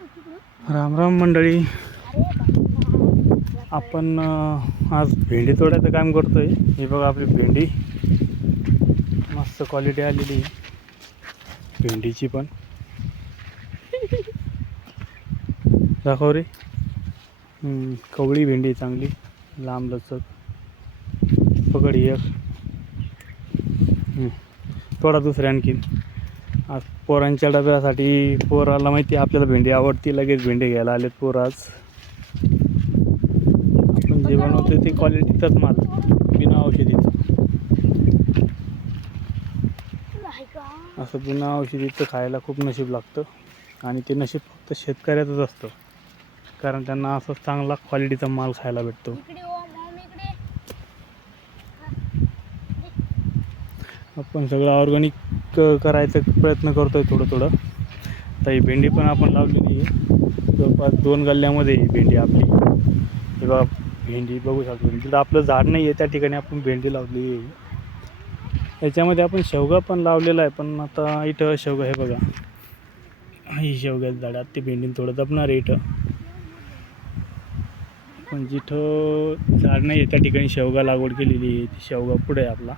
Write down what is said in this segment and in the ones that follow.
राम राम मंडळी. आपण आज भेंडी तोडायचं काम करतोय. हे बघा आपली भेंडी. मस्त क्वालिटी आलेली आहे. भेंडीची पण. दाखव रे. कवळी भेंडी चांगली. लांब लचक. पकड एक. हम्म, थोडा दुसऱ्या आणखीन. पोरांच्या डब्यासाठी पोराला माहिती आहे आपल्याला भेंडी आवडती लगेच भेंडी घ्यायला आलेत पोर आज. आपण जे बनवतोय ते क्वालिटीचाच माल बिना औषधीचं. असं बिना औषधीचं खायला खूप नशीब लागतं. आणि ते नशीब फक्त शेतकऱ्याचंच असतं. कारण त्यांना असं चांगला क्वालिटीचा माल खायला भेटतो. आपण सगळं ऑर्गॅनिक क करायचा प्रयत्न करतो आहे थोडं थोडं. आता ही भेंडी पण आपण लावलेली आहे. जवळपास दोन गल्ल्यामध्ये आहे भेंडी आपली. हे बघा भेंडी बघू शकतो तिथं आपलं झाड नाही आहे त्या ठिकाणी आपण भेंडी लावलेली आहे. याच्यामध्ये आपण शेवगा पण लावलेला आहे पण आता इथं शेवगा हे बघा. ही शेवग्याचं झाड आहे ते भेंडीनं थोडं जपणार आहे इथं. पण जिथं झाड नाही आहे त्या ठिकाणी शेवगा लागवड केलेली आहे. ती शेवगा पुढे आहे आपला.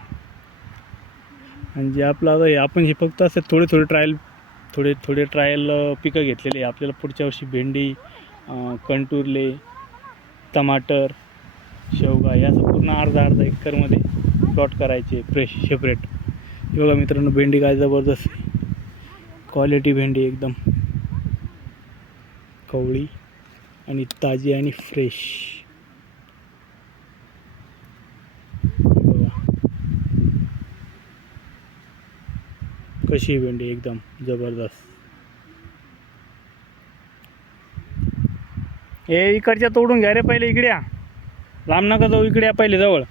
आणि जे आपलं आता हे आपण हे फक्त असं थोडे थोडे ट्रायल थोडे थोडे ट्रायल पिकं घेतलेले आहे. आपल्याला पुढच्या वर्षी भेंडी कंटुरले टमाटर शेवगा या असं पूर्ण अर्धा अर्धा एकरमध्ये प्लॉट करायचे फ्रेश सेपरेट बघा मित्रांनो भेंडी काय जबरदस्त क्वालिटी भेंडी एकदम. कवळी आणि ताजी आणि फ्रेश कशी भेंडी एकदम जबरदस्त? हे इकडच्या तोडून घ्या रे पहिले इकड्या. लांब नका जाऊ इकडे या पहिले जवळ.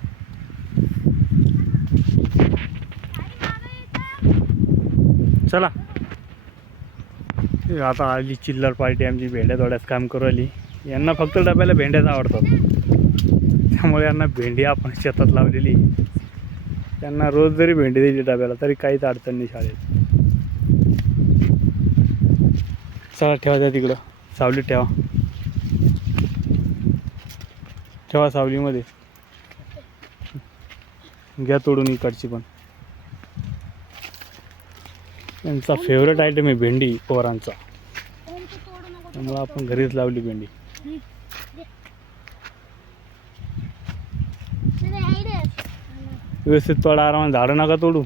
चला. आता आली चिल्लर पार्टी आमची भेंड्या थोड्याच काम करू आली यांना फक्त डब्याला भेंड्याच आवडतात. त्यामुळे यांना भेंडी आपण शेतात लावलेली. त्यांना रोज जरी भेंडी दिली डब्याला तरी काहीच अडचण नाही शाळेत. चला ठेवा त्या तिकडं. सावलीत ठेवा. ठेवा सावलीमध्ये. घ्या तोडून इकडची पण. त्यांचा फेवरेट आयटम आहे भेंडी पोरांचा. त्यामुळे आपण घरीच लावली भेंडी नाही, नाही, आहे रे. व्यवस्थित तोडा आरामात झाडं नका तोडू.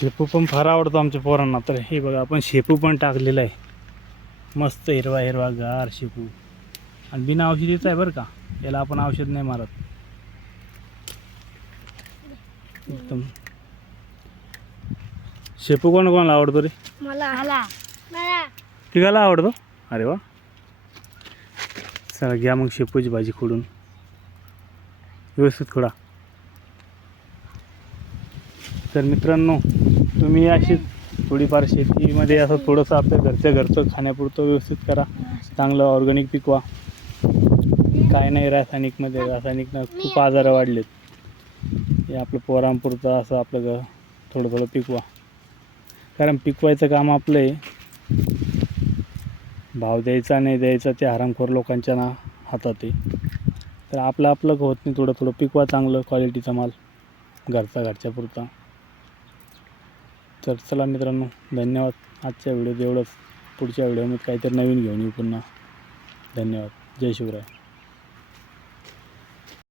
शेपू पण फार आवडतो आमच्या पोरांना. तर हे बघा आपण शेपू पण टाकलेला आहे. मस्त हिरवा हिरवा गार शेपू. आणि बिना औषधीचा आहे बरं का. याला आपण औषध नाही मारत. एकदम. शेपू कोण कोणाला आवडतो रे? मला. मला. मला. तिघाला आवडतो? अरे वा. चला घ्या मग शेपूची भाजी खोडून. व्यवस्थित खोडा. तर मित्रांनो तुम्ही अशी थोडीफार शेतीमध्ये असं थोडंसं आपल्या घरच्या घरचं खाण्यापुरतं व्यवस्थित करा. चांगलं ऑर्गॅनिक पिकवा. काय नाही रासायनिकमध्ये रासायनिकनं खूप आजार वाढलेत. हे आपलं पोरांपुरतं असं आपलं घर थोडं थोडं पिकवा. कारण पिकवायचं काम आपलं आहे. भाव द्यायचा नाही द्यायचा ते हरामखोर लोकांच्या ना हातात आहे. तर आपलं आपलं होत नाही थोडं थोडं. पिकवा चांगलं क्वालिटीचा माल घरचा घरच्या पुरता. तर चला मित्रांनो धन्यवाद. आजच्या व्हिडिओत एवढंच. पुढच्या व्हिडिओमध्ये काहीतरी नवीन घेऊन येऊ पुन्हा. धन्यवाद. जय शिवराय.